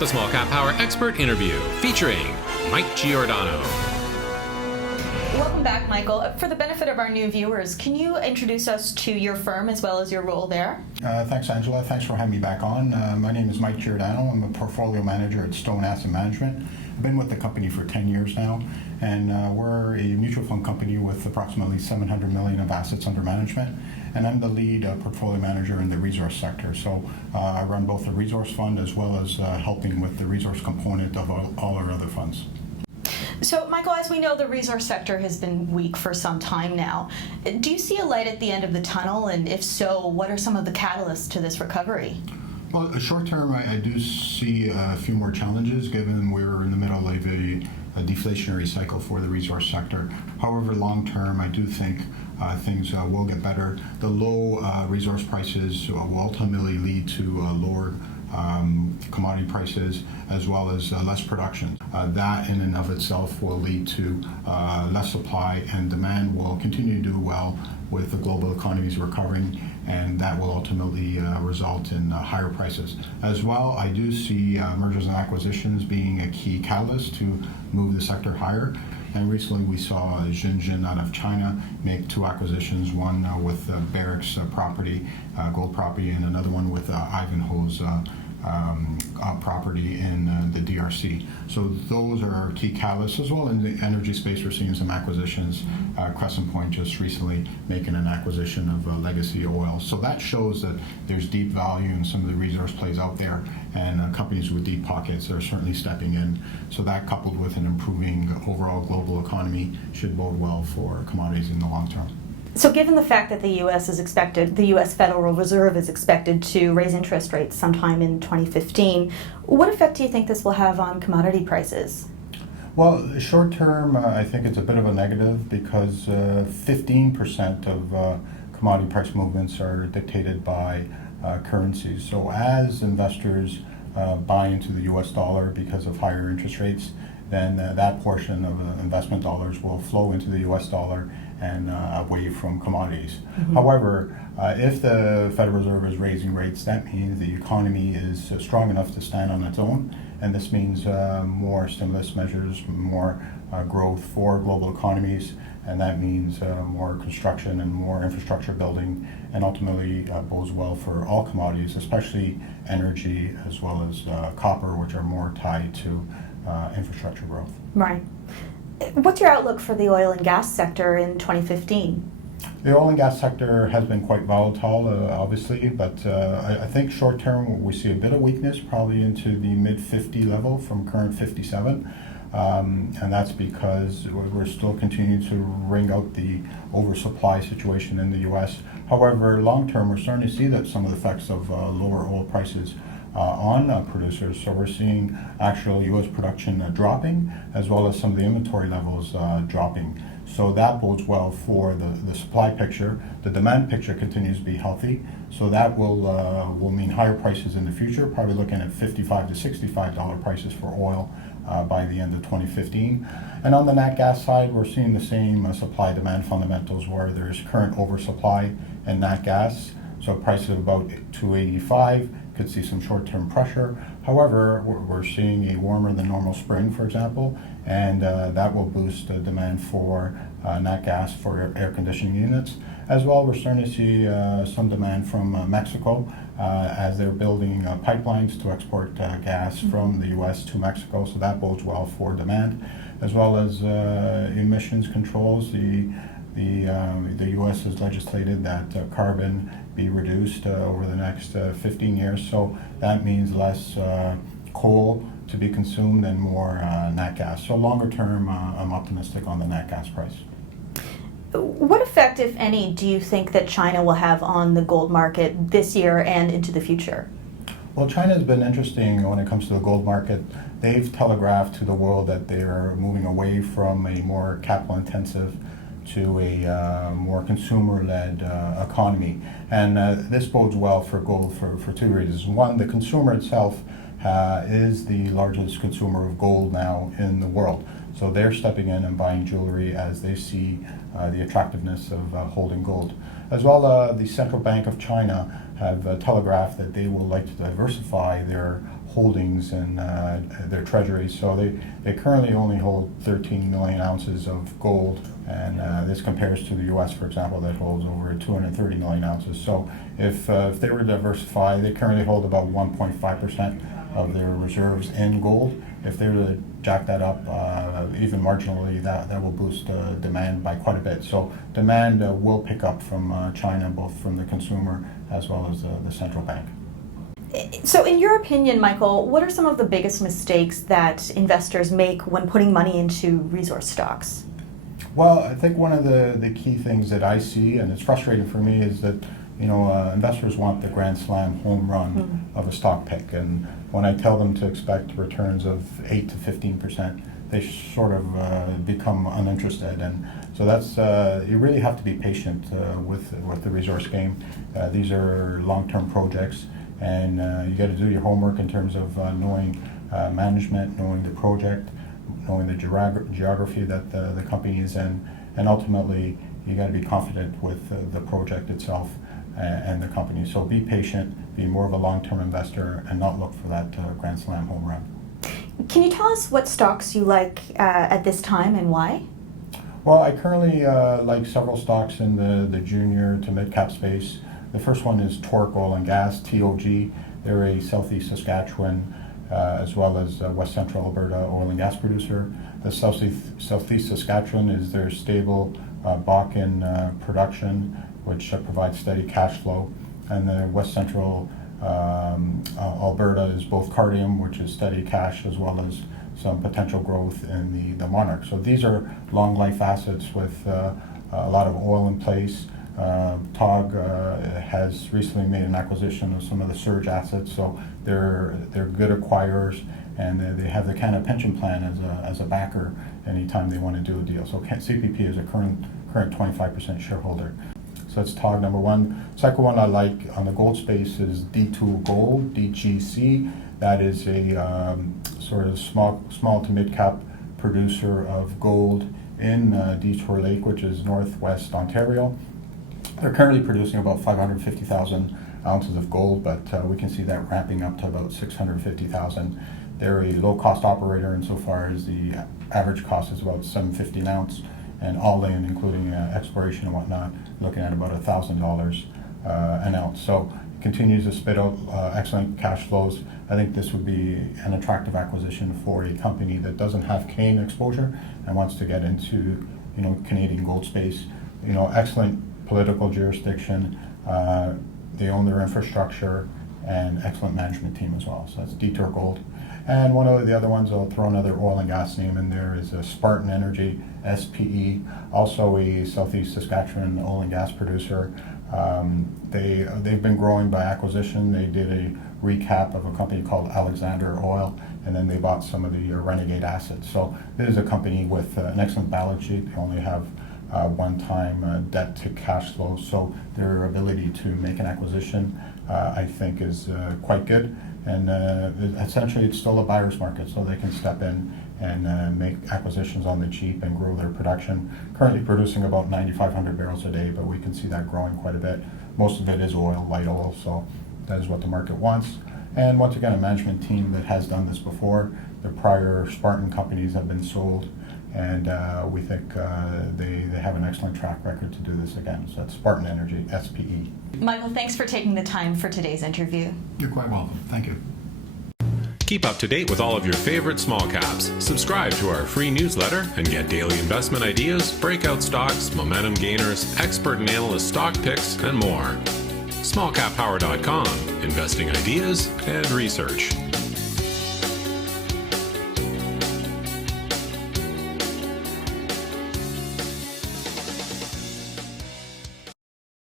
The Small Cap Power Expert Interview featuring Mike Giordano. Welcome back, Michael. For the benefit of our new viewers, can you introduce us to your firm as well as your role there? Thanks, Angela. Thanks for having me back on. My name is Mike Giordano. I'm a portfolio manager at Stone Asset Management. I've been with the company for 10 years now, and we're a mutual fund company with approximately $700 million of assets under management, and I'm the lead portfolio manager in the resource sector. So I run both a resource fund as well as helping with the resource component of all our other funds. So, Michael, as we know, the resource sector has been weak for some time now. Do you see a light at the end of the tunnel? And if so, what are some of the catalysts to this recovery? Well, short term, I do see a few more challenges given we're in the middle of a deflationary cycle for the resource sector. However, long term, I do think things will get better. The low resource prices will ultimately lead to lower commodity prices as well as less production. That in and of itself will lead to less supply, and demand will continue to do well with the global economies recovering, and that will ultimately result in higher prices. As well, I do see mergers and acquisitions being a key catalyst to move the sector higher. And recently we saw Giordano out of China make two acquisitions, one with Barrick's property, gold property, and another one with Ivanhoe's property in the DRC. So those are key catalysts. As well in the energy space, we're seeing some acquisitions. Crescent Point just recently making an acquisition of Legacy Oil. So that shows that there's deep value in some of the resource plays out there, and companies with deep pockets are certainly stepping in. So that, coupled with an improving overall global economy, should bode well for commodities in the long term. So given the fact that the U.S. Federal Reserve is expected to raise interest rates sometime in 2015, what effect do you think this will have on commodity prices? Well, short term, I think it's a bit of a negative because 15% of commodity price movements are dictated by currencies. So as investors buy into the U.S. dollar because of higher interest rates, then that portion of investment dollars will flow into the U.S. dollar and away from commodities. Mm-hmm. However, if the Federal Reserve is raising rates, that means the economy is strong enough to stand on its own, and this means more stimulus measures, more growth for global economies, and that means more construction and more infrastructure building, and ultimately bodes well for all commodities, especially energy as well as copper, which are more tied to infrastructure growth. Right. What's your outlook for the oil and gas sector in 2015? The oil and gas sector has been quite volatile, obviously, but I think short term we see a bit of weakness, probably into the mid-50 level from current 57. And that's because we're still continuing to wring out the oversupply situation in the U.S. However, long term, we're starting to see that some of the effects of lower oil prices on producers. So we're seeing actual U.S. production dropping, as well as some of the inventory levels dropping. So that bodes well for the supply picture. The demand picture continues to be healthy, so that will mean higher prices in the future, probably looking at $55 to $65 prices for oil by the end of 2015. And on the nat gas side, we're seeing the same supply-demand fundamentals where there's current oversupply in nat gas. So prices of about $2.85 could see some short-term pressure. However, we're seeing a warmer than normal spring, for example, and that will boost the demand for nat gas for air conditioning units. As well, we're starting to see some demand from Mexico as they're building pipelines to export gas from the U.S. to Mexico, so that bodes well for demand. As well as emissions controls, the U.S. has legislated that carbon be reduced over the next 15 years, so that means less coal to be consumed and more nat gas. So longer term, I'm optimistic on the nat gas price. What effect, if any, do you think that China will have on the gold market this year and into the future? Well, China has been interesting when it comes to the gold market. They've telegraphed to the world that they're moving away from a more capital-intensive to a more consumer-led economy. And this bodes well for gold for two reasons. One, the consumer itself is the largest consumer of gold now in the world. So they're stepping in and buying jewelry as they see the attractiveness of holding gold. As well, the Central Bank of China have telegraphed that they will like to diversify their holdings and their treasuries. So they currently only hold 13 million ounces of gold, and this compares to the U.S., for example, that holds over 230 million ounces. So if they were to diversify, they currently hold about 1.5% of their reserves in gold. If they were to jack that up even marginally, that will boost demand by quite a bit. So demand will pick up from China, both from the consumer as well as the central bank. So in your opinion, Michael, what are some of the biggest mistakes that investors make when putting money into resource stocks? Well, I think one of the key things that I see, and it's frustrating for me, is that investors want the grand slam home run of a stock pick, and when I tell them to expect returns of 8 to 15%, they sort of become uninterested, and so that's you really have to be patient with the resource game. These are long-term projects, and you got to do your homework in terms of knowing management, knowing the project, knowing the geography that the company is in, and ultimately you got to be confident with the project itself and the company. So be patient, be more of a long-term investor, and not look for that grand slam home run. Can you tell us what stocks you like at this time and why? Well, I currently like several stocks in the junior to mid-cap space. The first one is Torque Oil and Gas, TOG. They're a Southeast Saskatchewan as well as West Central Alberta oil and gas producer. The Southeast Saskatchewan is their stable Bakken production, which provides steady cash flow. And the West Central Alberta is both Cardium, which is steady cash, as well as some potential growth in the Monarch. So these are long life assets with a lot of oil in place. TOG has recently made an acquisition of some of the Surge assets, so they're good acquirers, and they have the Canada Pension Plan as a backer anytime they want to do a deal. So CPP is a current 25% shareholder. So that's TOG, number one. Second one I like on the gold space is D2 Gold, DGC. That is a sort of small to mid-cap producer of gold in Detour Lake, which is northwest Ontario. They're currently producing about 550,000 ounces of gold, but we can see that ramping up to about 650,000. They're a low-cost operator insofar as the average cost is about $7.50 an ounce, and all in, including exploration and whatnot, looking at about $1,000 an ounce. So it continues to spit out excellent cash flows. I think this would be an attractive acquisition for a company that doesn't have Canadian exposure and wants to get into Canadian gold space. Excellent political jurisdiction. They own their infrastructure and excellent management team as well. So that's Detour Gold. And one of the other ones, I'll throw another oil and gas name in there, is Spartan Energy, SPE, also a Southeast Saskatchewan oil and gas producer. They've been growing by acquisition. They did a recap of a company called Alexander Oil, and then they bought some of the Renegade assets. So this is a company with an excellent balance sheet. They only have one-time debt to cash flow, so their ability to make an acquisition I think is quite good, and essentially it's still a buyer's market, so they can step in and make acquisitions on the cheap and grow their production. Currently producing about 9,500 barrels a day, but we can see that growing quite a bit. Most of it is oil, light oil, so that is what the market wants. And once again, a management team that has done this before. The prior Spartan companies have been sold, and we think they have an excellent track record to do this again. So that's Spartan Energy, SPE. Michael, thanks for taking the time for today's interview. You're quite welcome. Thank you. Keep up to date with all of your favorite small caps. Subscribe to our free newsletter and get daily investment ideas, breakout stocks, momentum gainers, expert and analyst stock picks, and more. Smallcappower.com, investing ideas and research.